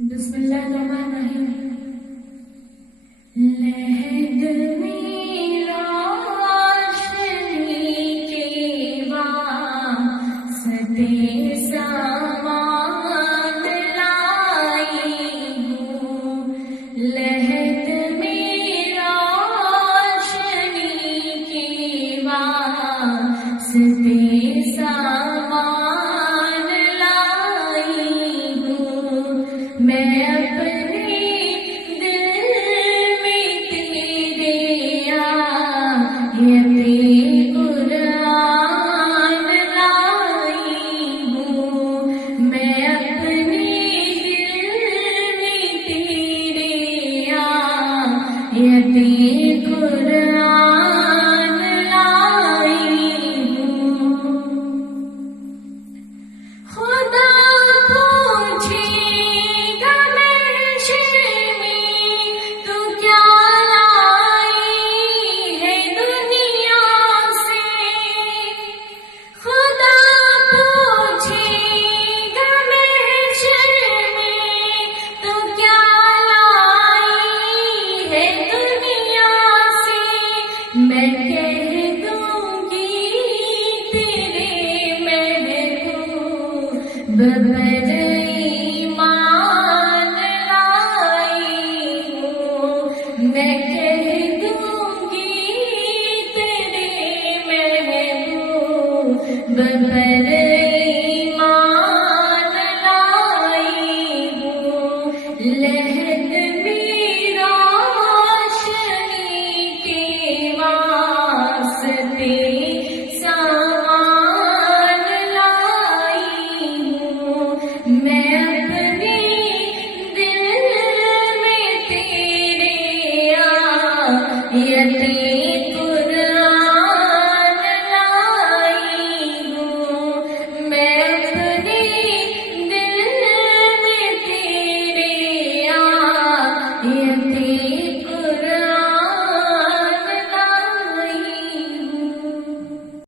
بسم اللہ الرحمن الرحیم۔ لہد میرا روشنی کے واسطے سامان لائی ہوں، لہد میرا روشنی کے واسطے سامان لائی ہوں، میں اپنے دل میں تیرے آیت قرآن لائی ہوں، میں اپنے دل میں تیرے آیت قرآن لائی ہوں۔ خدا پوچھے گا محشر میں تو کیا لائی ہے دنیا سے، خدا پوچھے گا محشر میں تو کیا لائی ہے دنیا سے، میں کہہ دوں گی تیرے محبوب پر ایمان لائی ہوں، میں کہہ دوں گی تیرے محبوب پر ایمان لائی ہوں، لہد میرا روشنی کے واسطے سامان لائی ہوں، میں اپنے دل میں تیرے آیت